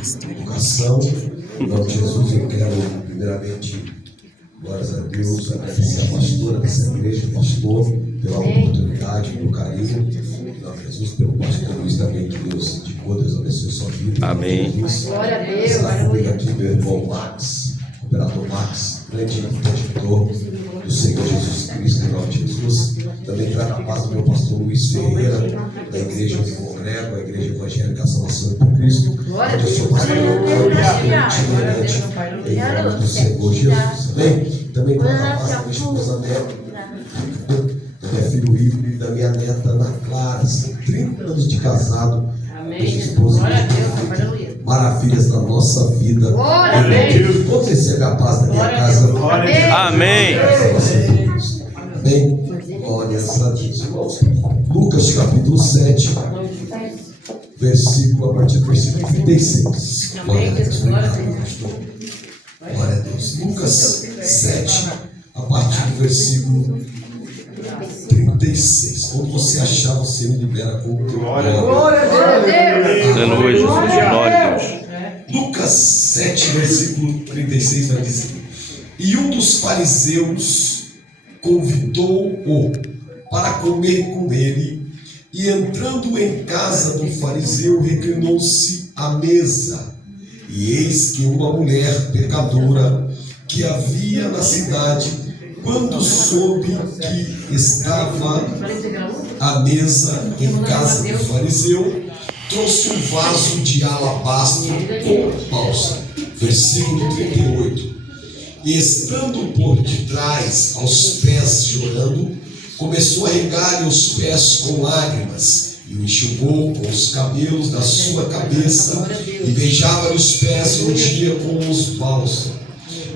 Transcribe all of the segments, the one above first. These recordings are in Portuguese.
educação. Em nome de Jesus, eu quero, primeiramente, glórias a Deus, agradecer a pastora dessa igreja, pastor, pela oportunidade, pelo carinho. Em nome de Jesus, pelo pastor Luiz também, que Deus indicou, Deus abençoe sua vida. Amém. Glória a Deus. Está comigo aqui meu irmão Max, operador Max, grande protetor do Senhor Jesus Cristo, em nome de Jesus. Também traga a paz do meu pastor Luiz Ferreira, da igreja onde congrego, a igreja evangélica Salvação por Cristo. Onde eu sou pastor itinerante, em nome do Senhor Jesus. Amém? Também traga a paz da minha esposa Neta, da minha filha Ivo e da minha neta Ana Clara, 30 anos de casado. Amém. Glória a Deus, aleluia. Maravilhas da nossa vida. Glória a Deus. Todos recebem a paz da minha casa. Amém. Amém. Glórias a Deus. Lucas capítulo 7, versículo, a partir do versículo 36. Glória a Deus. Glória a Deus. Lucas 7, a partir do versículo 36. Quando você achar, você me libera com o teu glória. Glória a Deus. Aleluia, Jesus. Glória a Deus. Lucas 7, versículo 36 vai dizer: E um dos fariseus convidou-o para comer com ele, e entrando em casa do fariseu, reclinou-se à mesa. E eis que uma mulher pecadora que havia na cidade, quando soube que estava à mesa em casa do fariseu, trouxe um vaso de alabastro com bálsamo. Versículo 38. E estando por detrás aos pés chorando, começou a regar-lhe os pés com lágrimas, e o enxugou com os cabelos da sua cabeça, e beijava-lhe os pés e ungia com os bálsamos.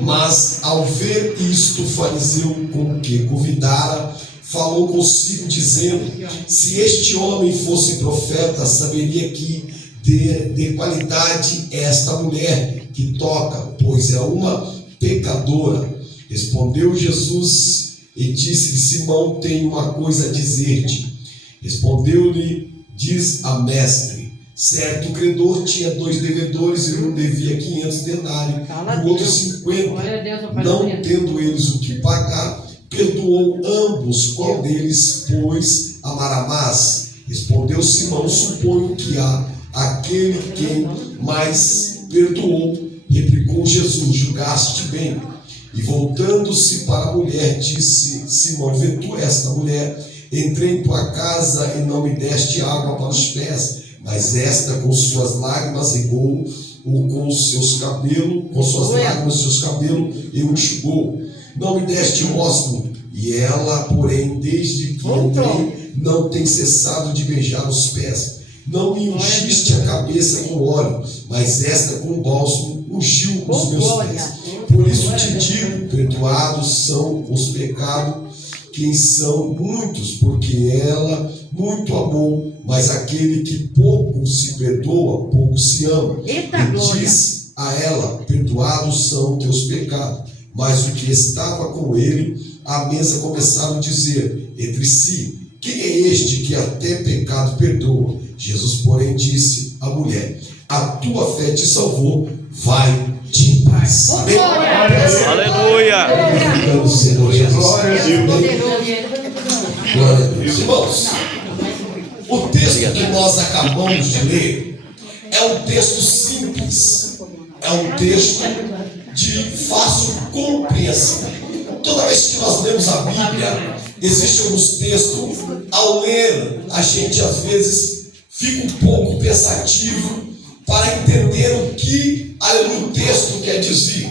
Mas ao ver isto, o fariseu com que convidara falou consigo, dizendo: se este homem fosse profeta, saberia que de qualidade é esta mulher que toca, pois é uma pecadora. Respondeu Jesus e disse-lhe: Simão, tenho uma coisa a dizer-te. Respondeu-lhe: diz a mestre. Certo credor tinha 2 devedores, e um devia 500 denários, e o outro 50. Não tendo eles o que pagar, perdoou ambos. Qual deles, pois, amará mais? Respondeu Simão: suponho que há aquele quem mais perdoou. Replicou Jesus: julgaste bem. E voltando-se para a mulher, disse Simão: vê tu esta mulher? Entrei em tua casa e não me deste água para os pés, mas esta com suas lágrimas regou com seus cabelos, com suas lágrimas seus cabelos e o enxugou. Não me deste ósculo. E ela, porém, desde que entrei, não tem cessado de beijar os pés. Não me ungiste a cabeça com óleo, mas esta com bálsamo ungiu os meus pés. Por isso te digo, perdoados são os pecados, quem são muitos, porque ela muito amou, mas aquele que pouco se perdoa, pouco se ama. E diz a ela: perdoados são teus pecados. Mas o que estava com ele à mesa começaram a dizer entre si: quem é este que até pecado perdoa? Jesus, porém, disse à mulher: a tua fé te salvou, vai de paz. Amém? Aleluia. Glória a Deus. Irmãos, o texto que nós acabamos de ler é um texto simples, é um texto de fácil compreensão. Toda vez que nós lemos a Bíblia, existem alguns textos, ao ler, a gente às vezes fica um pouco pensativo para entender o que, aleluia, o texto quer dizer.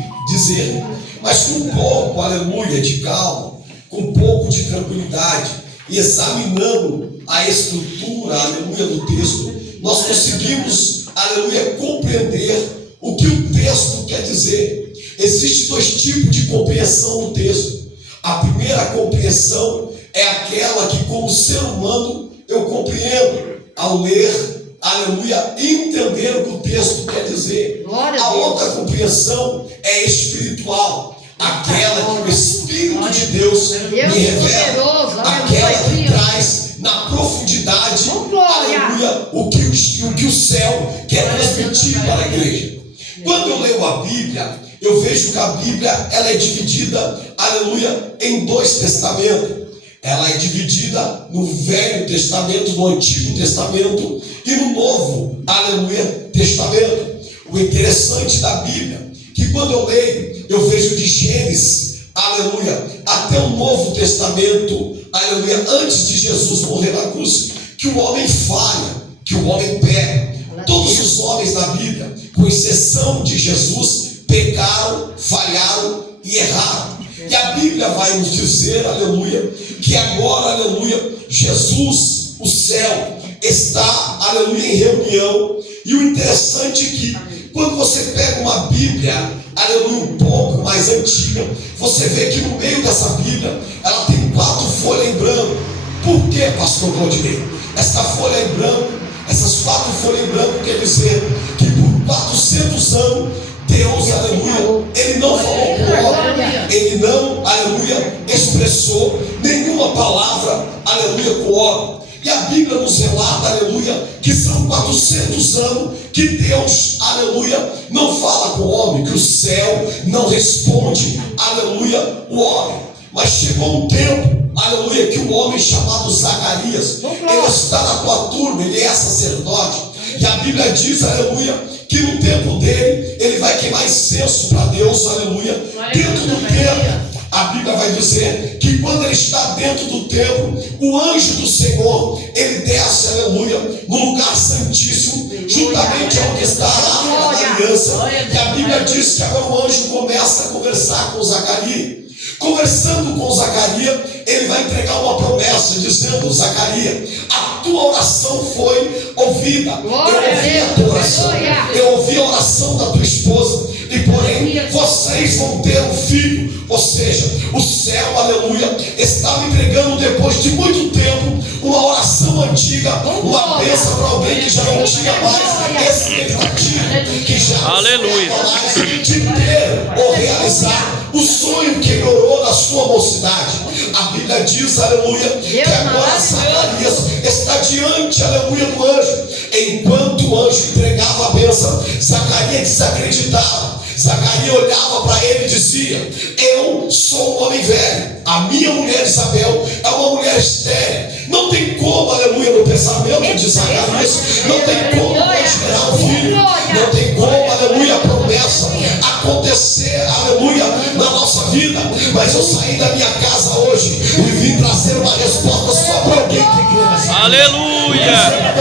Mas com um pouco, aleluia, de calma, com um pouco de tranquilidade, e examinando a estrutura, aleluia, do texto, nós conseguimos, aleluia, compreender o que o texto quer dizer. Existem 2 tipos de compreensão do texto. A primeira compreensão é aquela que, como ser humano, eu compreendo ao ler, aleluia, entender o que o texto quer dizer. A outra compreensão é espiritual, aquela que o Espírito de Deus me revela, aquela que traz na profundidade, aleluia, o que que o céu quer transmitir para a igreja. Quando eu leio a Bíblia, eu vejo que a Bíblia ela é dividida, aleluia, em dois testamentos. Ela é dividida no Velho Testamento, no Antigo Testamento e no Novo, aleluia, Testamento. O interessante da Bíblia, que quando eu leio, eu vejo de Gênesis, aleluia, até o Novo Testamento, aleluia, antes de Jesus morrer na cruz, que o homem falha, que o homem peca. Todos os homens na Bíblia, com exceção de Jesus, pecaram, falharam e erraram. E a Bíblia vai nos dizer, aleluia, que agora, aleluia, Jesus, o céu, está, aleluia, em reunião. E o interessante é que, quando você pega uma Bíblia, aleluia, um pouco mais antiga, você vê que no meio dessa Bíblia, ela tem 4 folhas em branco. Por que, pastor Claudinei? Essa folha em branco, essas 4 folhas em branco quer dizer que por 400 anos, Deus, aleluia, Ele não falou com o homem, Ele não, aleluia, expressou nenhuma palavra, aleluia, com o homem. E a Bíblia nos relata, aleluia, que são 400 anos que Deus, aleluia, não fala com o homem, que o céu não responde, aleluia, o homem. Mas chegou um tempo, aleluia, que um homem chamado Zacarias, ele está na tua turma, ele é sacerdote. E a Bíblia diz, aleluia, que no tempo dele, ele vai queimar incenso para Deus, aleluia. Dentro do templo, a Bíblia vai dizer que quando ele está dentro do templo, o anjo do Senhor, ele desce, aleluia, no lugar santíssimo, juntamente onde está a arca da aliança. E a Bíblia diz que agora o anjo começa a conversar com Zacarias. Conversando com Zacarias, ele vai entregar uma promessa, dizendo: Zacarias, a tua oração foi ouvida. Eu ouvi a tua oração, eu ouvi a oração da tua esposa, e porém vocês vão ter um filho. Ou seja, o céu, aleluia, estava entregando depois de muito tempo uma oração antiga, uma bênção para alguém que já não tinha mais expectativa, que já aleluia, não mais de ter ou realizar o sonho que ele orou na sua mocidade. A Bíblia diz, aleluia, que agora Zacarias está diante, aleluia, do anjo. Enquanto o anjo entregava a bênção, Zacarias desacreditava. Zacarias olhava para ele e dizia: eu sou um homem velho, a minha mulher Isabel é uma mulher estéril. Não tem como, aleluia, no pensamento de Zacarias, não tem como gerar um filho, não tem como, aleluia, a promessa acontecer, aleluia, na nossa vida. Mas eu saí da minha casa hoje e vim trazer uma resposta só para alguém que crê nessa. Aleluia!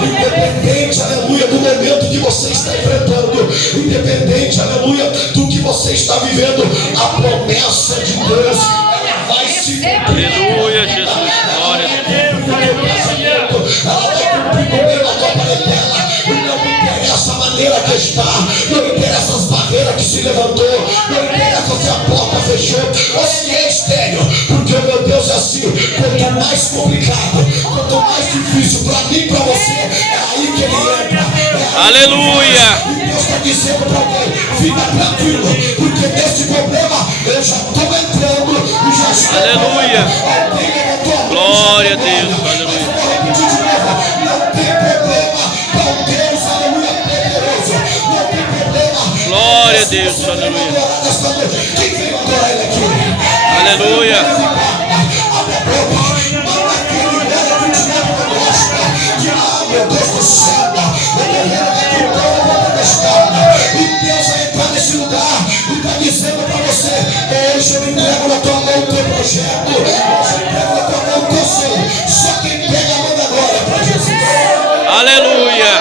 Independente, aleluia, do momento que você está enfrentando, independente, aleluia, do que você está vivendo, a promessa de Deus vai se cumprir. Aleluia, Jesus, glória a Deus. Ela vai cumprir no meio da tua parentela. E não interessa a maneira que está, não interessa as barreiras que se levantou, não interessa se a porta fechou ou se é estéreo, porque o meu Deus é assim: quanto mais complicado, quanto mais difícil para mim e para você, é aí que ele entra. Aleluia! E Deus está dizendo para alguém: fica tranquilo, porque nesse problema eu já estou entrando e já estou. Aleluia! Alguém levantou a mão. Glória a Deus, aleluia. Vou repetir de novo: não tem problema com Deus, aleluia, poderoso. Não tem problema. Glória a Deus, aleluia. Quem veio adorar ele aqui? Aleluia. Abre a boca. Manda aquele glória que o diabo não gosta. Meu Deus do céu. E Deus vai entrar nesse lugar e está dizendo para você: hoje eu entrego na tua mão o teu projeto, hoje eu entrego na tua mão o teu sonho. Só quem pega a mão da glória para Jesus. Aleluia.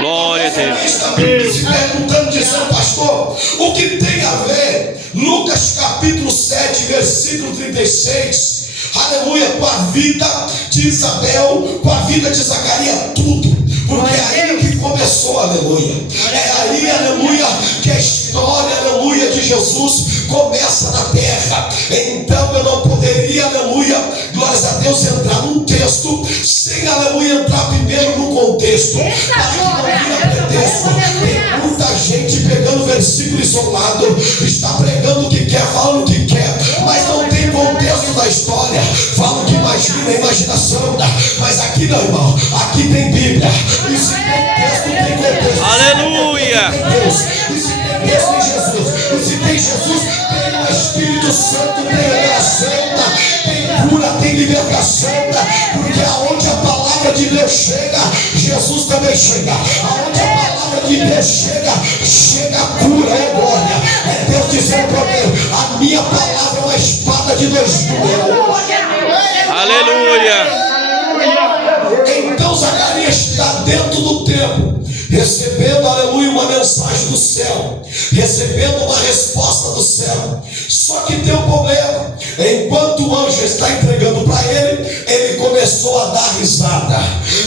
Glória a Deus. Está se perguntando, dizendo: pastor, o que tem a ver Lucas capítulo 7, versículo 36, aleluia, com a vida de Isabel, com a vida de Zacarias? Tudo. Porque é aí que começou, aleluia. É aí, aleluia, que a história, aleluia, de Jesus começa na terra. Então eu não poderia, aleluia, glórias a Deus, entrar num texto sem, aleluia, entrar primeiro no contexto. Para que não vira pretexto. Tem muita gente pegando versículo isolado, está pregando o que quer, falando o que quer, mas não tem contexto da a história, falam o que imagina, a imaginação, mas aqui não, irmão, aqui tem Bíblia, e se tem texto, tem contexto. Aleluia. Tem Deus, e se tem Deus, tem Jesus, e se tem Jesus, tem o Espírito Santo, tem revelação, tem cura, tem libertação, porque aonde a palavra de Deus chega, Jesus também chega. Aonde a palavra de Deus chega, chega a cura, oh glória. É Deus dizendo para mim, a minha palavra é uma espada de dois gumes. Aleluia. Então Zacarias está dentro do templo, recebendo, aleluia, uma mensagem do céu, recebendo uma resposta do céu. Só que tem um problema. Enquanto o anjo está entregando para ele, ele começou a dar risada.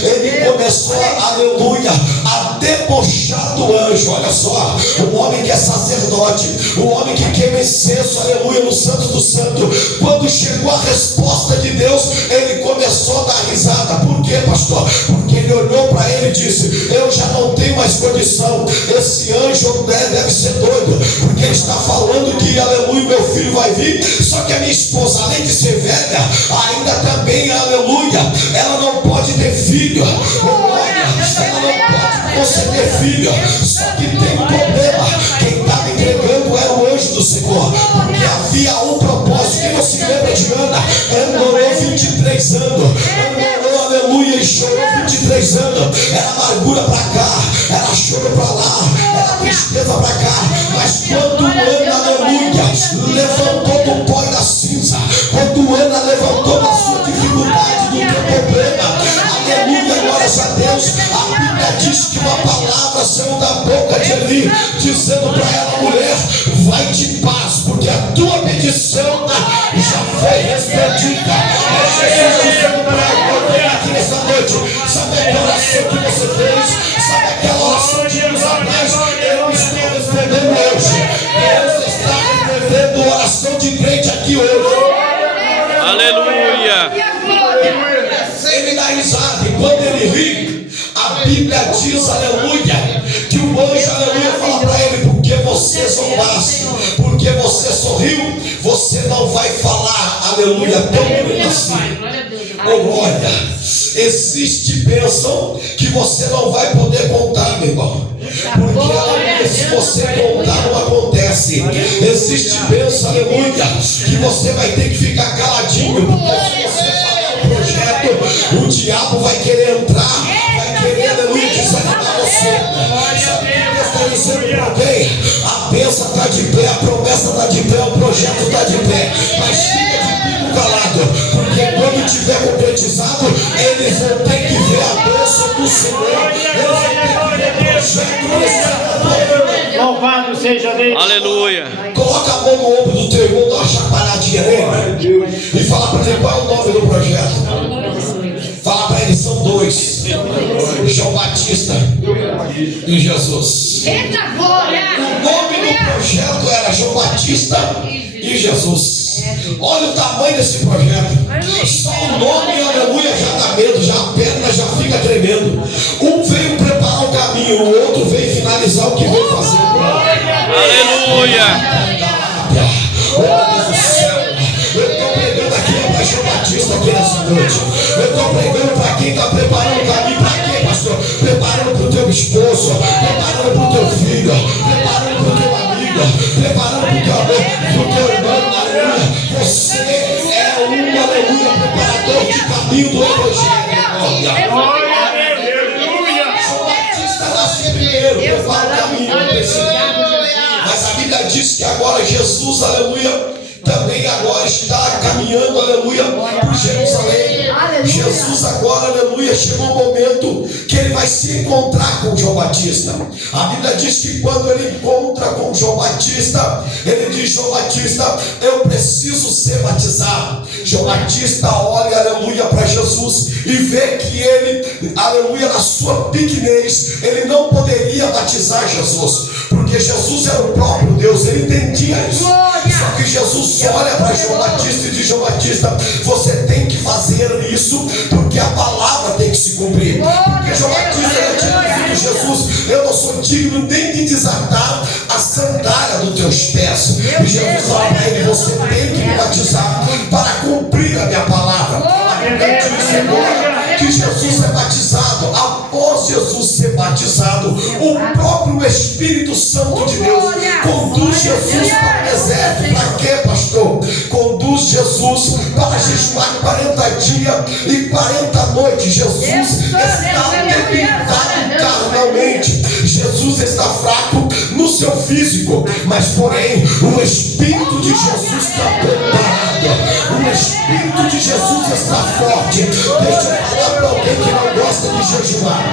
Ele começou, aleluia, a debochar do anjo. Olha só, o homem que é sacerdote, o homem que queima incenso, aleluia, no santo do santo. Quando chegou a resposta de Deus, ele começou a dar risada. Por quê, pastor? Porque ele olhou para ele e disse: eu já não tenho mais condição. Esse anjo deve ser doido, porque ele está falando que, aleluia, meu filho vai vir. Só que a minha esposa, além de ser velha, ainda também, aleluia, ela não pode ter filho. Ela não pode conceder filho. Só que tem um problema. Quem estava entregando era o anjo do Senhor, porque havia um propósito. Quem não se lembra de Ana? Ana orou 23 anos. Ana orou, aleluia, e chorou 23 anos. Era amargura para cá, era choro para lá, era tristeza para cá. Mas quando Ana, aleluia, levantou do pó e da cinza, quando Ana levantou da sua dificuldade, do teu problema, aleluia, glórias a Deus, a Bíblia diz que uma palavra saiu da boca de Eli, dizendo para ela: mulher, vai-te em paz, porque a tua petição já foi respondida. É Jesus dizendo para ela aqui nessa noite: sabe aquela oração que você fez? Sabe aquela oração de anos atrás? Eu estou respondendo hoje. Deus está respondendo oração de crente aqui hoje. Aleluia. Ele dá risada, e quando ele ri, a Bíblia diz, aleluia, que o anjo, aleluia, fala para ele: porque você zombasse, porque você sorriu, você não vai falar, aleluia, tão bonito assim. Oh glória. Existe bênção que você não vai poder contar, meu irmão, porque, aleluia, se você contar, não acontece. Existe bênção, aleluia, que você vai ter que ficar caladinho, porque se você falar o projeto, o diabo vai querer entrar, vai querer, aleluia, desanimar você. Sabe o que Deus está dizendo para alguém? A bênção está de pé, a promessa está de pé, o projeto está de pé, mas fica de bico calado, porque quando tiver concretizado, eles vão ter que ver a bênção do Senhor, eles vão ter que ver o projeto desse. Louvado seja Deus. Aleluia. Coloca a mão no ombro do teu irmão, dá uma chaparadinha nele e fala para ele: qual é o nome do projeto? Fala para ele: são dois: João Batista e Jesus. Eita glória! O nome do projeto era João Batista e Jesus. Olha o tamanho desse projeto. Só o nome, aleluia, já dá medo, já a perna já fica tremendo. Um veio preparar o caminho, o outro veio finalizar o que veio fazer. Aleluia. Oh Deus do céu, eu estou pregando aqui para João Batista aqui nessa noite. Eu estou pregando para quem está preparando o caminho. Para quê, pastor? Preparando para o teu esposo, preparando para o teu filho, preparando para o teu amigo, preparando para o teu amor, para o teu irmão. Aleluia. Você é um, aleluia, preparador de caminho do evangelho. João Batista nasceu primeiro, prepara o caminho desse caminho. Mas a Bíblia diz que agora Jesus, aleluia, também agora está caminhando, aleluia, por Jerusalém. Jesus agora, aleluia, chegou o momento que ele vai se encontrar com João Batista. A Bíblia diz que quando ele encontra com João Batista, ele diz: João Batista, eu preciso ser batizado. João Batista olha, aleluia, para Jesus e vê que ele, aleluia, na sua pequenez, ele não poderia batizar Jesus, porque Jesus era o próprio Deus, ele entendia isso. Só que Jesus olha para João Batista e diz: João Batista, você tem que fazer isso, porque a palavra tem que se cumprir. Porque João Batista tinha dito: Jesus, eu não sou digno nem de desatar a sandália dos teus pés. E Jesus fala para ele: você tem que me batizar para cumprir a minha palavra. A Bíblia diz agora que Jesus é batizado. Após Jesus ser batizado, o próprio Espírito Santo de Deus conduz Jesus para o deserto. Para quê, pastor? Conduz Jesus para jejuar 40 dias e 40 noites. Jesus está debilitado carnalmente. Jesus está fraco no seu físico, mas porém o Espírito de Jesus está preparado. O Espírito de Jesus está forte. Deixa eu falar para alguém que não gosta de jejuar.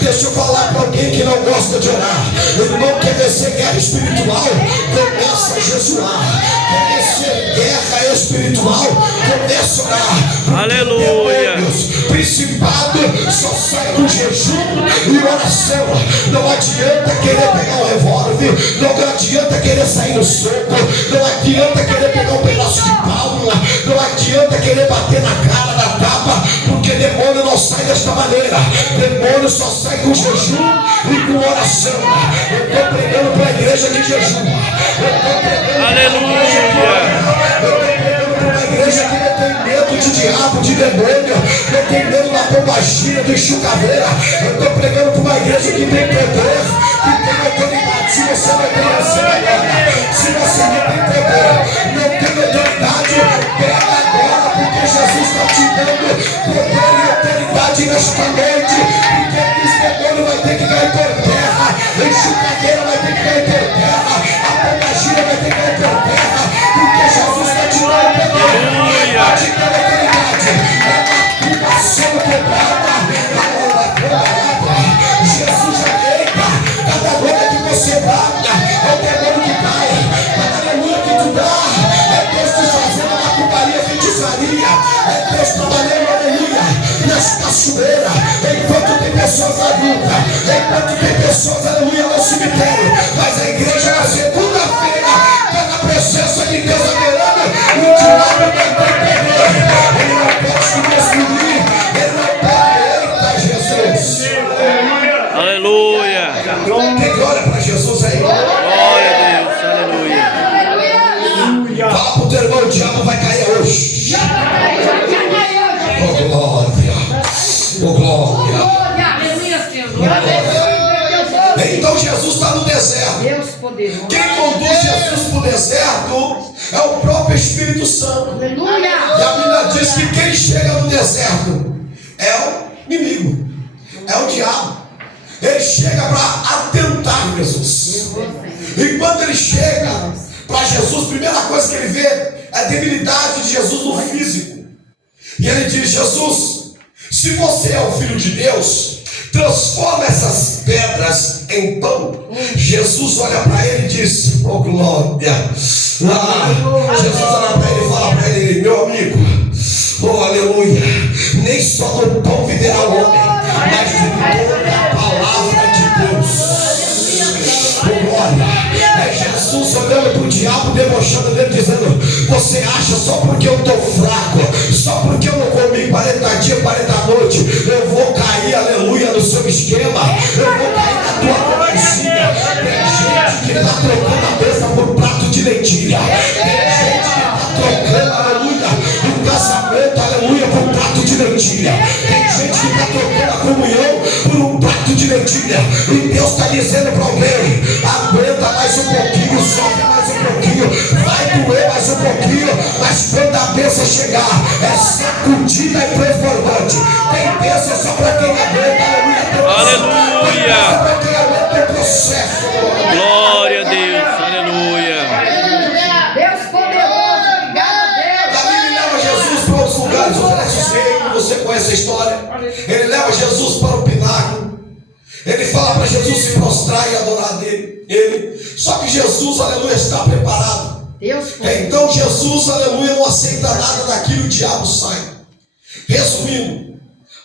Deixa eu falar para alguém que não gosta de orar. Ele não quer vencer guerra espiritual, começa a jejuar. Quer vencer guerra espiritual, começa a orar. Aleluia. Principado só sai com jejum e oração. Não adianta querer pegar um revólver, não adianta querer sair no soco, não adianta querer pegar um pedaço de pau, não adianta querer bater na cara da tapa, porque demônio não sai desta maneira. Demônio só sai com jejum e com oração. Eu estou pregando para a igreja de jejum. Aleluia. Eu estou pregando para uma igreja que não tem medo de diabo, de demônio, não tem medo da pombagira, do enxucaveira. Eu estou pregando para uma igreja que tem poder, que tem autoridade. Se você não tem assim agora, se você não tem poder, não tem autoridade, pega agora, porque Jesus está te dando poder e autoridade nesta noite. Porque os demônios vai ter que cair por terra, a enxucadeira vai ter que cair por terra, a pombagira vai ter que cair por terra, porque Jesus está te dando poder, está te dando autoridade. É uma sendo quebrada, Jesus já deita. Cada glória que você dá é o demônio que cai. Cada aleluia que tu dá é Deus te fazendo uma macumbaria, feitiçaria. É Deus trabalhando, aleluia, nas cachoeiras. Enquanto tem pessoas na luta, enquanto tem pessoas, aleluia, no cemitério. Mas a igreja na segunda-feira está na presença de Deus adorando. O diabo não tem poder. Ele não pode se destruir. Ele não pode. Eita, Jesus. Aleluia. Tem glória para Jesus aí? Glória a Deus. Aleluia. Fala pro teu irmão: o diabo vai cair hoje. Oh glória. Oh glória. Então Jesus está no deserto. Deus poderoso. Quem conduz Jesus para o deserto é o próprio Espírito Santo. Aleluia. E a Bíblia diz que quem chega no deserto é o inimigo, é o diabo. Ele chega para atentar Jesus. E quando ele chega para Jesus, a primeira coisa que ele vê é a debilidade de Jesus no físico. E ele diz: Jesus, se você é o Filho de Deus, transforma essas pedras em pão. Jesus olha para ele e diz: oh glória. Jesus olha para ele e fala para ele: meu amigo, oh aleluia, nem só do pão viverá o homem, mas de toda a palavra de Deus. Oh glória. É Jesus olhando para o diabo, debochando dele, dizendo: você acha só porque eu estou fraco, só porque eu não comi 40 dias, 40 noites, eu vou cair, aleluia, no seu esquema, eu vou cair na tua coisinha. Tem gente que está trocando a mesa por prato de lentilha. Tem gente que está trocando, aleluia, o casamento, aleluia, por prato de lentilha. Tem gente que está trocando a comunhão por um prato de lentilha. E Deus está dizendo para alguém: aguenta mais um pouquinho, sofre mais um pouquinho, vai doer mais um pouquinho, mas quando a bênção chegar, é sacudida e transbordante. Tem bênção só para quem aguenta, aleluia. Tem bênção para quem aguenta o processo. Glória a Deus. Aleluia. Deus poderoso. Obrigado, Deus. Davi leva Jesus para outros lugares, oferece os reinos, você conhece a história. Ele leva Jesus para o pináculo. Ele fala para Jesus se prostrar e adorar ele. Só que Jesus, aleluia, está preparado. Deus poderoso. Então Jesus, aleluia, não aceita nada daquilo, o diabo sai. Resumindo,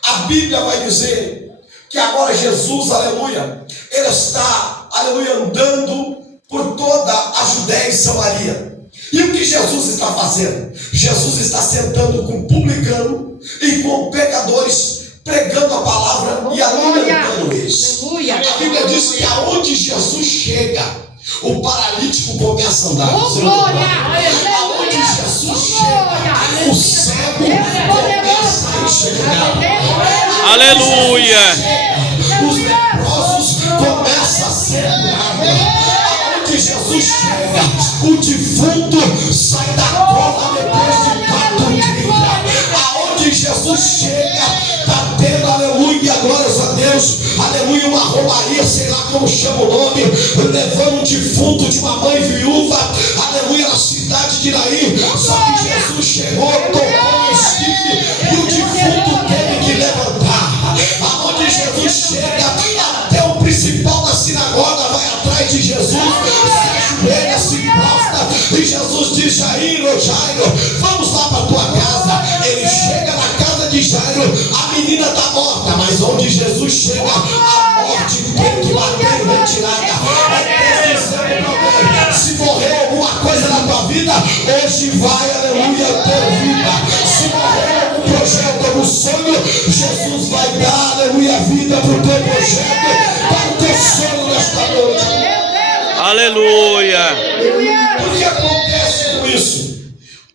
a Bíblia vai dizer que agora Jesus, aleluia, ele está, aleluia, andando por toda a Judéia e Samaria. E o que Jesus está fazendo? Jesus está sentando com publicano e com pecadores pregando a palavra e alimentando eles. Aleluia. A Bíblia diz que aonde Jesus chega, o paralítico começa a andar. Oh, glória. Aonde Jesus chega, o cego começa a enxergar. Aleluia. Os leprosos começam a ser curados. Aonde Jesus chega, o defunto sai da cova depois de 4 dias. Aonde Jesus chega, está tendo, aleluia, glórias a Deus, aleluia, uma romaria, sei lá como chama o nome, levando um defunto de uma mãe viúva, aleluia, na cidade de Naim. Só que Jesus chegou, tocou no espírito e o defunto teve que levantar. Aonde Jesus chega, até o principal da sinagoga vai atrás de Jesus, se ajoelha, se prostra, e Jesus diz: Jairo, vamos lá para tua casa. Ele chega na casa de Jairo, a menina está morta, mas onde Jesus chega, a morte tem que bater em retirada. É Deus dizendo para alguém: se morreu alguma coisa na tua vida, hoje vai, aleluia, ter vida. Se morreu algum projeto, algum sonho, Jesus vai dar, aleluia, vida para o teu projeto, para o teu sonho nesta noite. Aleluia. O que acontece com isso?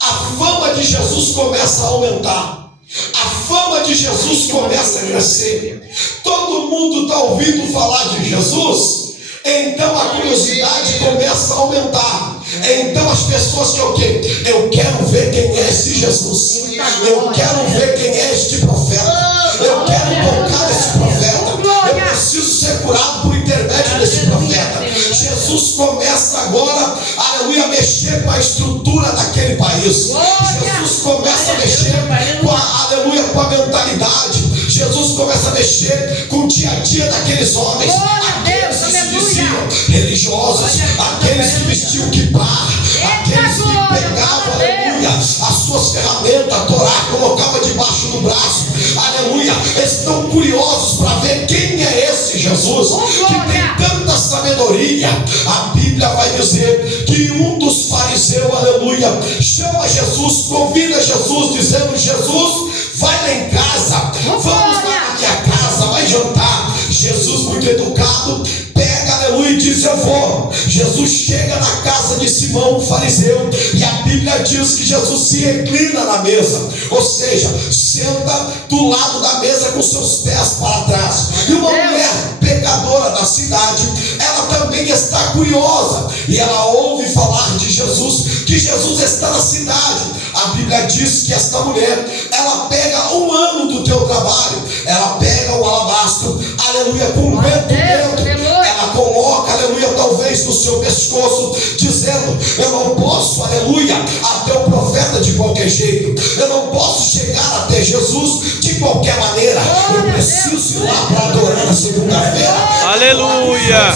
A fama de Jesus começa a aumentar. A fama de Jesus começa a crescer. Todo mundo está ouvindo falar de Jesus. Então a curiosidade começa a aumentar. Então as pessoas que o quê? Eu quero ver quem é esse Jesus. Eu quero ver quem é este profeta. Eu quero tocar esse profeta. Eu preciso ser curado por intermédio desse profeta. Jesus começa agora, aleluia, a mexer com a estrutura daquele país. Jesus começa a mexer com a, aleluia, com a mentalidade. Jesus começa a mexer com o dia a dia daqueles homens. Aqueles que se diziam religiosos, aqueles que vestiam kippah, aqueles que pegavam, aleluia, as suas ferramentas, a Torá, colocava debaixo do braço, aleluia. Eles estão curiosos para ver quem é esse Jesus que tem tanta sabedoria. A Bíblia vai dizer que um dos fariseus, aleluia, chama Jesus, convida Jesus, dizendo: Jesus, vai lá em casa, vamos lá na minha casa, vai jantar. Jesus, muito educado, pega, aleluia, e diz: eu vou. Jesus chega na casa de Simão, o fariseu, e a Bíblia diz que Jesus se reclina na mesa, ou seja, senta do lado da mesa com seus pés para trás. E uma mulher pecadora da cidade, ela também está curiosa, e ela ouve falar de Jesus, que Jesus está na cidade. A Bíblia diz que esta mulher, ela pega 1 ano do teu trabalho, ela pega o alabastro, aleluia, com um vento dentro, ela coloca, aleluia, talvez no seu pescoço, dizendo: eu não posso, aleluia, até o profeta de qualquer jeito, eu não posso chegar até Jesus de qualquer maneira, eu preciso ir lá para adorar na segunda-feira. Aleluia.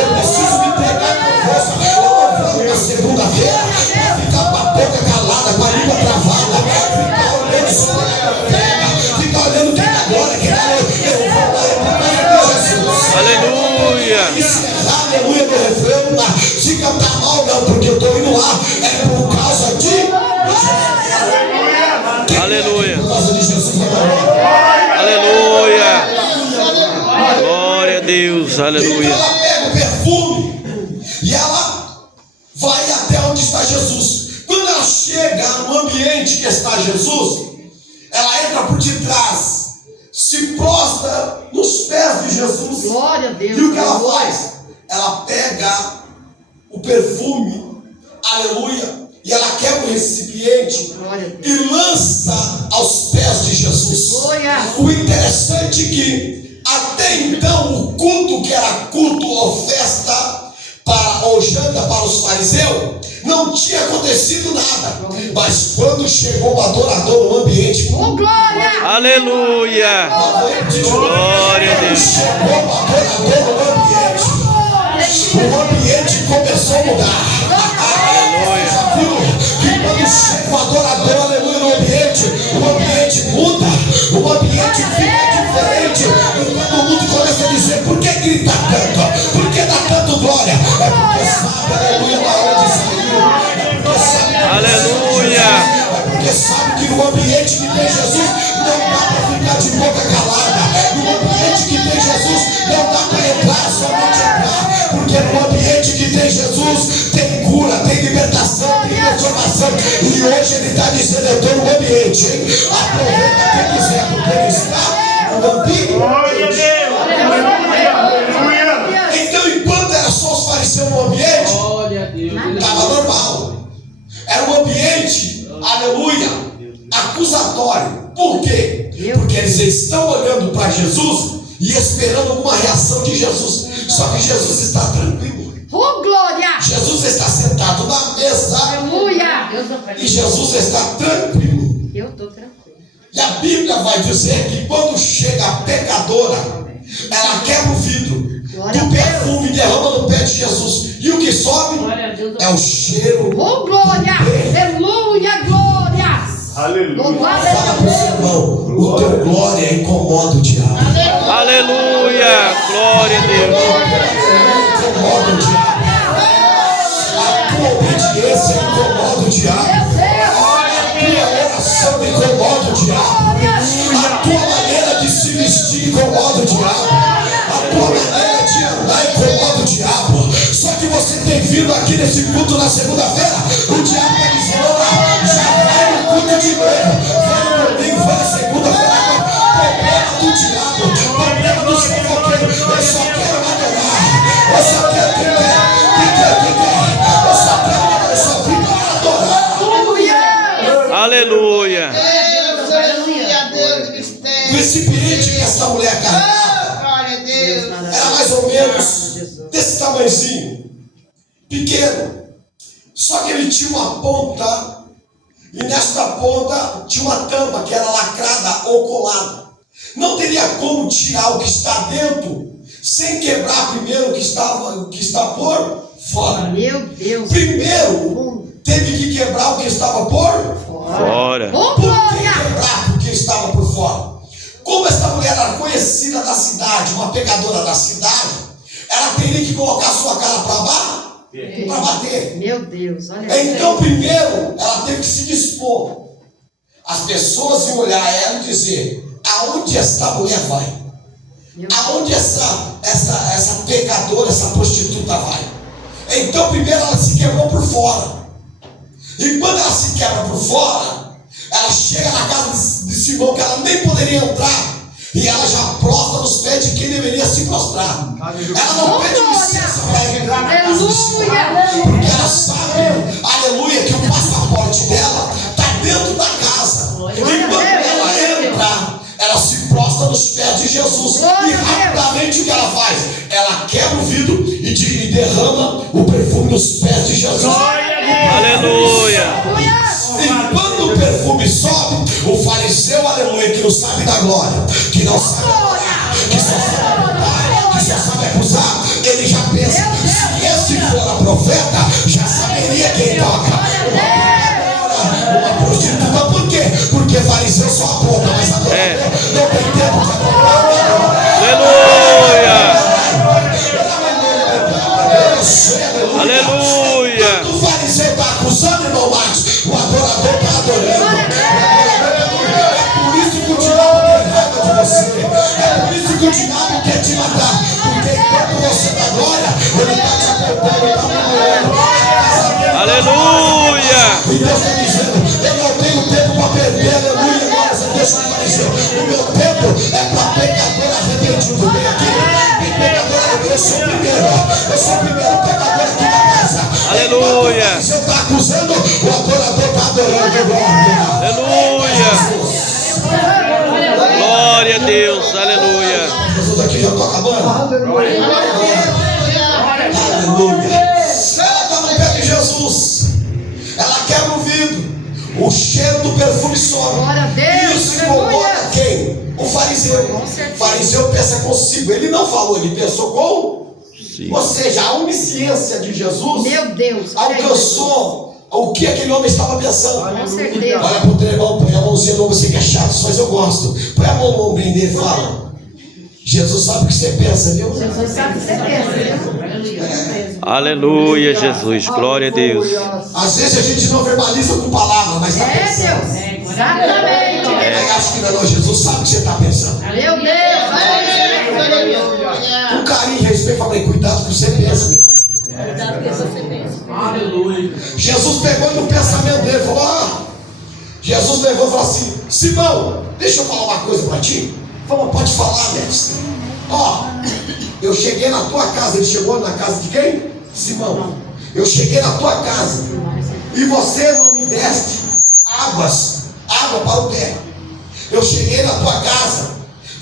Eu preciso me entregar com força. Eu não vou na segunda-feira para ficar com a boca calada, com a língua travada, ficar olhando só a terra, ficar olhando quem está agora, quem está olhando. Eu vou lá para Jesus. Aleluia. Encerrar, aleluia, meu refrão. Se cantar mal, não, porque eu estou indo lá, é por causa de Jesus. Aleluia. Por causa de Jesus. Aleluia. Glória a Deus. Aleluia. Então ela pega o perfume e ela vai até onde está Jesus. Quando ela chega no ambiente que está Jesus, ela entra por detrás, se prostra nos pés de Jesus. Glória a Deus. E o que ela faz? Ela pega o perfume, aleluia, e ela quebra o recipiente e lança aos pés de Jesus. Glória. O interessante é que até então o culto, que era culto ou festa ou janta para os fariseus, não tinha acontecido nada. Mas quando chegou o adorador no ambiente, Oh, glória. Aleluia. Glória a Deus. chegou o adorador no ambiente, o ambiente começou a mudar. Já viu que quando chega o adorador, aleluia, no ambiente, o ambiente muda, o ambiente fica diferente, e todo mundo começa a dizer: por que grita tanto? Por que dá tanto glória? É porque sabe, aleluia, na hora de sair, é porque sabe, Aleluia. é porque sabe que no ambiente que tem Jesus não dá para Jesus tem cura, tem libertação, tem transformação. E hoje Ele está dizendo: eu estou no ambiente, hein? Aproveita quem quiser, porque Ele está no ambiente. Glória a Deus. Aleluia. Então, enquanto era só os fariseus no ambiente, estava normal. Era um ambiente, aleluia, acusatório. Por quê? Porque eles estão olhando para Jesus e esperando alguma reação de Jesus. Só que Jesus está tranquilo. Oh, glória! Jesus está sentado na mesa. Aleluia! E Jesus está tranquilo. Eu estou tranquilo. E a Bíblia vai dizer que quando chega a pecadora, ela quebra o vidro do perfume e derrama no pé de Jesus. E o que sobe é o cheiro. Oh, glória! Aleluia, glória! Aleluia. Fala para o seu irmão: o teu glória incomoda o diabo. Aleluia. Glória a Deus. Incomoda o diabo. A tua obediência incomoda o diabo. A tua oração incomoda o diabo. A tua maneira de se vestir incomoda o diabo. A tua maneira de andar incomoda o diabo. Só que você tem vindo aqui nesse culto na segunda-feira, o diabo está dizendo: olha, já vai no culto de novo. Vai no domingo, vai na segunda-feira. Problema do diabo, problema dos fofoqueiros. Eu só quero adorar. Eu só quero que quer. Eu só vim para adorar. Aleluia. O recipiente que essa mulher carregava era mais ou menos desse tamanhozinho, pequeno. Só que ele tinha uma ponta, e nesta ponta tinha uma tampa que era lacrada ou colada. Não teria como tirar o que está dentro sem quebrar primeiro o que está por fora. Meu Deus! Primeiro teve que quebrar o que estava por Fora. Oh, Por que glória! quebrar porque estava por fora? Como esta mulher era conhecida da cidade, uma pecadora da cidade, ela teria que colocar sua cara para bater. Meu Deus, olha Então, primeiro, ela teve que se dispor. As pessoas iam olhar ela e dizer: aonde esta mulher vai? Aonde essa pecadora, essa prostituta vai? Então, primeiro ela se quebrou por fora. E quando ela se quebra por fora, ela chega na casa de Simão, que ela nem poderia entrar, e ela já prostra nos pés de quem deveria se prostrar. Ela não pede licença para entrar na casa de Simão, porque ela sabe, aleluia, que o passaporte dela está dentro da casa. E quando ela entra, ela se prostra nos pés de Jesus. E rapidamente o que ela faz? Ela quebra o vidro e derrama o perfume nos pés de Jesus. Aleluia. E quando o perfume sobe, o fariseu, aleluia, que não sabe da glória, que não sabe adorar, que só sabe apontar, que só sabe acusar, ele já pensa: se esse for a profeta, já saberia quem toca. Uma prostituta, por quê? Porque fariseu só aponta, mas adorador não tem tempo de apontar. Aleluia. Aleluia. O fariseu está acusando, irmão Marcos, o adorador está adorando. É por isso que o diabo tem raiva de você. É por isso que o diabo quer te matar. Porque enquanto você dá glória, ele está te apontando, está murmurando. Aleluia. E Deus está dizendo: eu não tenho tempo para perder, aleluia, glórias a Deus, o fariseu. O meu tempo é para pecador arrependido. Vem aqui, vem pecador, eu sou o primeiro. Eu sou o primeiro pecador aqui da casa. Aleluia. Você está acusando, o adorador está adorando. Glória. Aleluia. Glória a Deus. Aleluia. Jesus aqui, já estou acabando. Aleluia. Ela está no pé de Jesus. Ela quebra o vidro. O cheiro do perfume sobe. Glória a Deus. Isso incomoda quem? O fariseu. O fariseu pensa consigo. Ele não falou, ele pensou com. Ou seja, a onisciência de Jesus Meu Deus, olha aí, alcançou o que aquele homem estava pensando. com certeza. Olha para o teu irmão, põe a mãozinha no ombro, você que é chato, mas eu gosto. Põe a mão no ombrinho dele e fala: Jesus sabe o que você pensa, viu? Jesus sabe o que você pensa. Aleluia, Jesus. Glória a Deus. Às vezes a gente não verbaliza com palavras, mas está É, pensando. Deus. Exatamente. Eu acho que não, Jesus sabe o que você está pensando. Meu Deus. Com carinho e respeito, falei: cuidado com o que você pensa, meu irmão. pegou no pensamento dele, falou: Jesus levou e falou assim: Simão, deixa eu falar uma coisa para ti. Falou: pode falar, mestre. Eu cheguei na tua casa. Ele chegou na casa de quem? Simão. Eu cheguei na tua casa e você não me deste água para o pé. Eu cheguei na tua casa,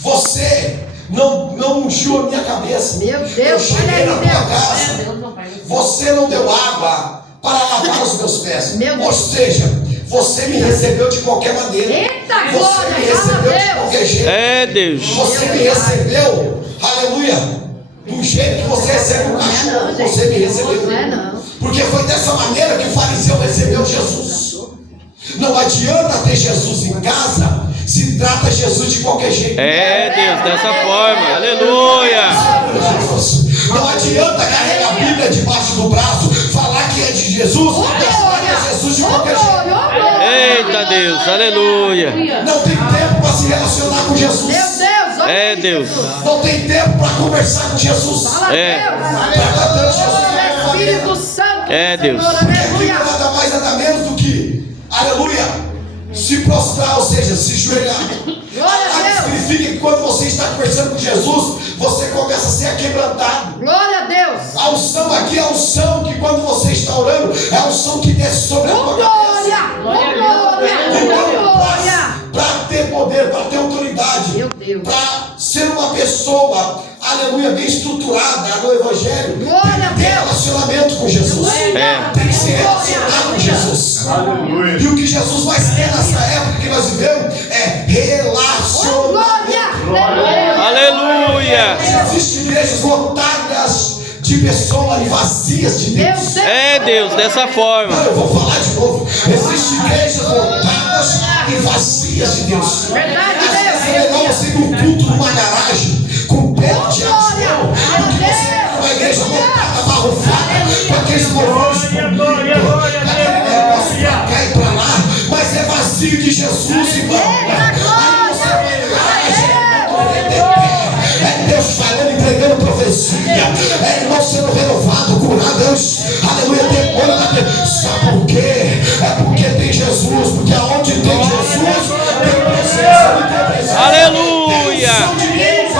você não ungiu a minha cabeça. Meu Deus, eu cheguei na olha aí, tua Deus. casa, você não deu água para lavar os meus pés. Meu Deus. Ou seja, você me recebeu de qualquer maneira. Eita, Você glória, me recebeu de Deus. qualquer jeito. É Deus. Você me recebeu, aleluia, do jeito que você recebe um cachorro. Você me recebeu. Não é não. Porque foi dessa maneira que o fariseu recebeu Jesus. Não adianta ter Jesus em casa se trata Jesus de qualquer jeito. É Deus, dessa forma. Aleluia. Jesus. Não adianta carregar a Bíblia debaixo do braço, falar que é de Jesus, mas trata Jesus de qualquer jeito. Eita Deus, aleluia. Não tem tempo para se relacionar com Jesus. Meu Deus, olha É isso. Deus. Não tem tempo para conversar com Jesus. Fala, É. Deus. Tratando Jesus de Glória, qualquer maneira. Espírito Santo. É, Deus. Senhor, Porque aleluia. aquilo nada mais nada menos do que, aleluia, se prostrar, ou seja, se joelhar. Glória a Deus. Significa que quando você está conversando com Jesus, você começa a ser aquebrantado. Glória a Deus. A unção aqui é a unção que quando você está orando, é a unção que desce sobre a tua Glória. cabeça. Glória. Para ter poder, para ter autoridade, Meu Deus. para ser uma pessoa, aleluia, bem estruturada no Evangelho, Glória tem que a ter Deus. relacionamento com Jesus. É. Tem que se relacionar com Jesus. E o que Jesus mais quer nessa época que nós vivemos é relacionamento. Glória. Aleluia. Existem igrejas lotadas de pessoas vazias de Meu Deus. Deus. É Deus, dessa forma. Eu vou falar de novo. Existem igrejas lotadas e vazias de Deus. Verdade, Deus. É melhor você ir num culto numa garagem com pé de ação do que você ir numa igreja lotada, abarrofada, com aqueles louvores bonitos, aquele negócio pra cá e pra lá, mas é vazio de Jesus, irmão. Aí você vai lá, é Deus falando, entregando profecia, é irmão sendo renovado, curado, Deus, aleluia, demônio da terra. Sabe por quê? É porque tem Jesus, porque aonde tem Jesus, tem presença, não tem presença. Aleluia. Tem unção de Deus.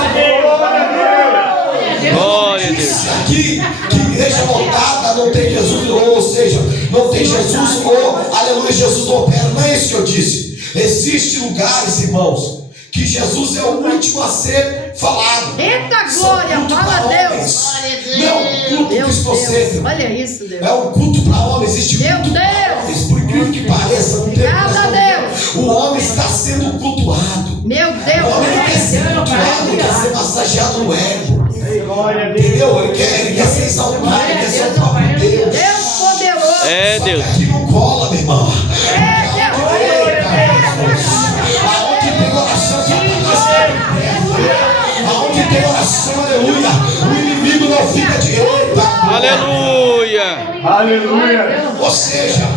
Glória a Deus. Aqui, que igreja lotada não tem Jesus, ou seja, não tem Jesus, ou aleluia, Jesus não opera. Não é isso que eu disse. Existem lugares, irmãos, que Jesus é o último a ser falado. Eita São glória, culto fala para Deus. homens. Não é um culto Meu Deus, cristocêntrico. olha isso, Deus. É um culto para homens. Existe Meu culto para Deus. homens. Por incrível que pareça, não tem Obrigada, mais Deus. o homem está sendo cultuado. Meu O Deus, homem não quer ser cultuado, ele quer ser massageado no ego. Entendeu? Ele quer ser exaltado, ele quer ser o próprio Deus. Deus poderoso. É Só que Deus. aqui não cola, meu irmão. Aonde tem oração, Satanás fica. Aonde tem oração, aleluia, o inimigo não fica de eita. Aleluia. Ou seja,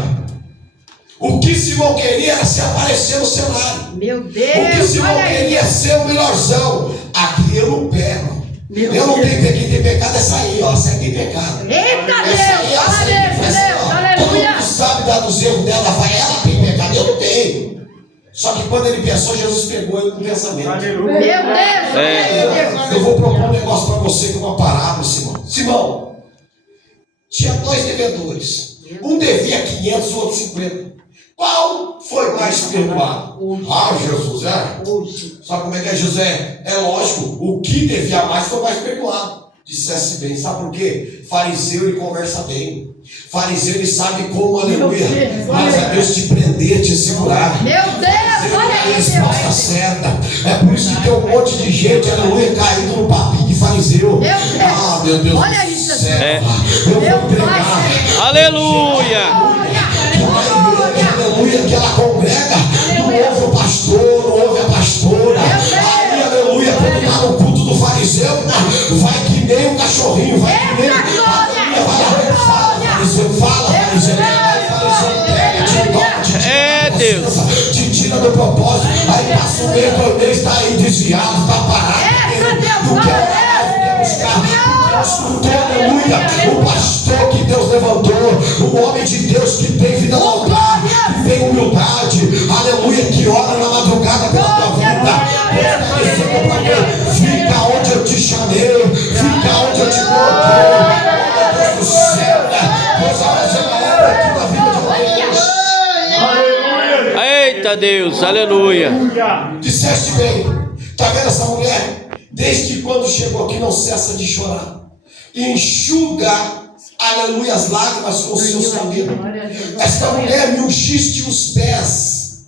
o que Simão queria era se aparecer no cenário. Meu O que Deus, Simão olha aí. queria ser o melhorzão. Aqui eu não pego. Meu Eu não Deus. tenho, quem tem pecado é sair, ó. Sai tem pecado. Eita Essa aí, Deus, essa fala aí que faz Deus, assim, ó. Todo aleluia. mundo sabe dar dos erros dela, vai, ela tem pecado, eu não tenho. Só que quando ele pensou, Jesus pegou ele no pensamento. Meu Deus, olha aí, Deus. Eu vou propor um negócio para você com uma parábola, Simão. Simão, tinha 2 devedores. Um devia 500, o outro 50. Qual foi mais perdoado? Jesus, Sabe como é que é, José? É lógico, o que devia mais foi mais perdoado. Dissesse bem, sabe por quê? Fariseu ele conversa bem. Fariseu ele sabe como, aleluia, mas a Deus te prender, te segurar. Meu Deus, olha A aí, resposta Deus. certa. É por isso que tem um monte de gente, aleluia, caído no papinho de fariseu. Meu Deus. Ah, meu Deus. Olha do isso, céu. É. Eu Meu vou pregar. Pai, Aleluia. Aleluia, que ela congrega, não ouve o pastor, não ouve a pastora. Aí, aleluia, quando está no culto do fariseu, vai que nem um cachorrinho, vai que nem. Aleluia, vai lá, fala, fariseu, aí fariseu pega, te toca, te tira É da Deus. consciência, te tira do propósito, aí passa o meio, está aí desviado, está parado, Eita, Deus, não quer fala, orar, não quer buscar. Escutou, aleluia, o pastor que Deus levantou, o homem de Deus que tem vida no altar, que tem humildade, aleluia, que ora na madrugada pela tua vida. Fica onde eu te chamei, fica onde eu te coloquei. Meu Deus do céu, pois a hora chega aqui na vida de alguém. Eita Deus, aleluia. Disseste bem, tá vendo essa mulher? Desde quando chegou aqui não cessa de chorar. Enxuga, aleluia, as lágrimas com o seu saliva. Esta mulher me ungiste os pés.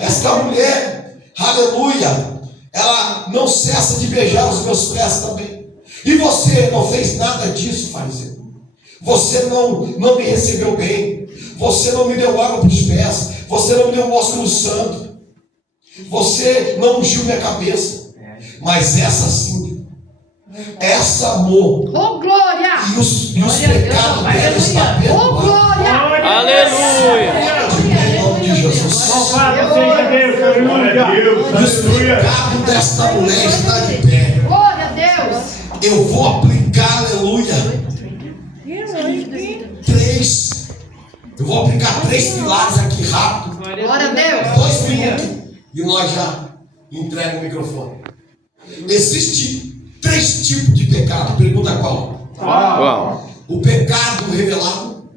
Esta mulher, aleluia, ela não cessa de beijar os meus pés também. E você não fez nada disso, fariseu. Você não me recebeu bem. Você não me deu água para os pés. Você não me deu um ósculo santo. Você não ungiu minha cabeça. Mas essa sim, essa amor. Oh, glória! E os pecados dela estão perdoados. Oh, glória! Aleluia. Em nome de Jesus. Louvado seja Deus, aleluia. E os pecados desta mulher estão de pé. Glória a Deus! Eu vou aplicar, aleluia, eu vou aplicar 3 pilares aqui rápido. Glória a Deus! 2 minutos. E nós já entregamos o microfone. Existem 3 tipos de pecado. Pergunta qual? Uau. O pecado revelado,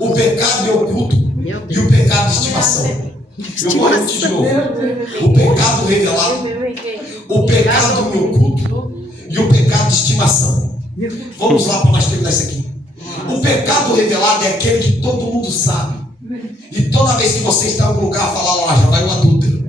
o pecado oculto e o pecado de estimação. Eu vou repetir de novo. O pecado revelado, o pecado oculto e o pecado de estimação. Vamos lá para nós terminar isso aqui. O pecado revelado é aquele que todo mundo sabe. E toda vez que você está em algum lugar, fala lá, já vai o adúltero,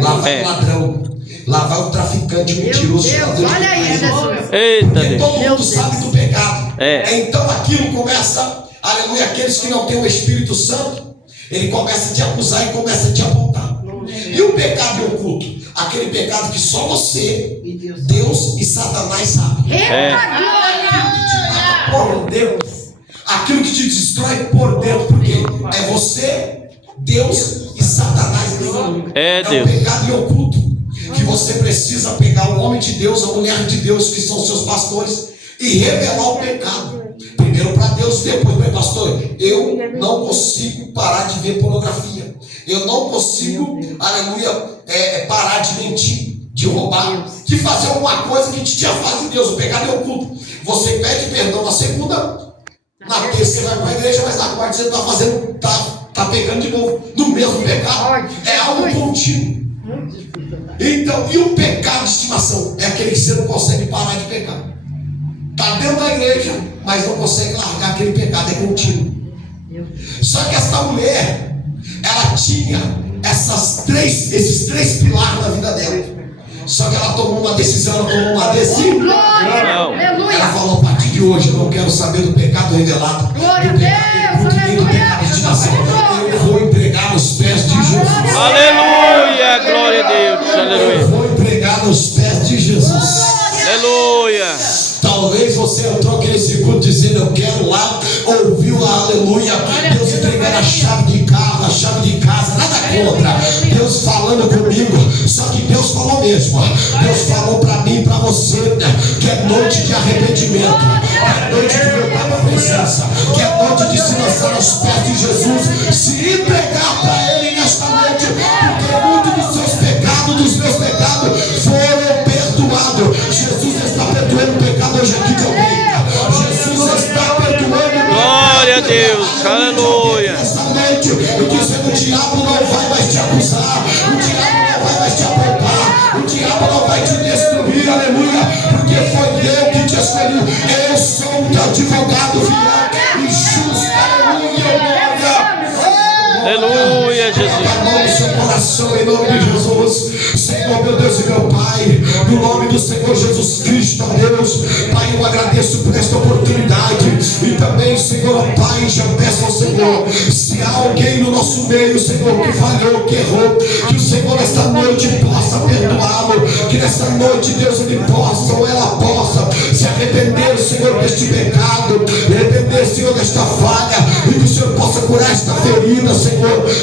lá vai o ladrão, lá vai o traficante, o mentiroso. Olha aí, Jesus. Eita Porque Deus. todo mundo sabe do pecado. É. Então aquilo começa, aleluia, aqueles que não têm o Espírito Santo, ele começa a te acusar e começa a te apontar. E o pecado oculto? Aquele pecado que só você, Deus e Satanás sabem. Eita glória! Por Deus. Aquilo que te destrói por dentro, porque é você, Deus e Satanás. É, É um Deus. pecado oculto que você precisa pegar o homem de Deus, a mulher de Deus, que são seus pastores, e revelar o pecado. Primeiro para Deus, depois para o pastor. Eu não consigo parar de ver pornografia. Eu não consigo, aleluia, parar de mentir, de roubar, de fazer alguma coisa que te afasta de Deus. O pecado é oculto. Você pede perdão na segunda, na terça você vai para a igreja, mas na quarta você está fazendo, tá pegando de novo no mesmo pecado. É algo contínuo. Então, e o pecado de estimação? É aquele que você não consegue parar de pecar. Está dentro da igreja, mas não consegue largar aquele pecado, é contínuo. Só que essa mulher, ela tinha esses 3 pilares na vida dela. Só que ela tomou uma decisão, ela tomou uma decisão. Glória! Não. Aleluia! Ela falou: a partir de hoje eu não quero saber do pecado revelado, Glória a do pecado Deus, oculto, nem do pecado de estimação. Eu vou entregar nos pés de Jesus. Aleluia. Glória a Deus. Eu Aleluia. vou entregar nos pés de Jesus. Aleluia. Talvez você entrou aqui nesse culto dizendo: eu quero lá, ouviu a aleluia, Deus entregando a chave de carro, a chave de casa, nada contra, Deus falando comigo. Só que Deus falou mesmo. Deus falou para mim e para você, que é noite de arrependimento, que é noite de voltar para a presença, que é noite de se lançar aos pés de Jesus, se entregar para Ele nesta noite, porque muitos dos seus pecados, dos meus pecados, foram perdoados. Jesus está perdoando o pecado hoje aqui de alguém. Jesus está perdoando. Glória a Deus. Aleluia. Nesta noite, eu dizendo: o diabo não vai mais te acusar, o diabo não vai mais te apontar, o diabo não vai te destruir, aleluia, porque foi Deus que te escolheu. Eu sou um advogado fiel e justo, aleluia. Aleluia, Jesus. Acalme seu coração em nome de Jesus. Senhor, meu Deus e meu Pai, no nome do Senhor Jesus Cristo, ó Deus, Pai, eu agradeço por esta oportunidade. E também, Senhor, ó Pai, já peço ao Senhor, se há alguém no nosso meio, Senhor, que falhou, que errou, que o Senhor nesta noite possa perdoá-lo, que nesta noite, Deus, ele possa ou ela possa se arrepender, Senhor, deste pecado, arrepender, Senhor, desta falha, e que o Senhor possa curar esta ferida, Senhor,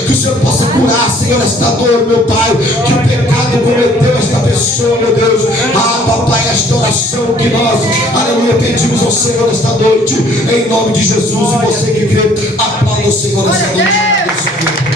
que o Senhor possa curar, Senhor, esta dor, meu Pai, que o pecado cometeu esta pessoa, meu Deus. Ah, papai, esta oração que nós, aleluia, pedimos ao Senhor esta noite, em nome de Jesus. E você que crê, aplauda o Senhor esta noite.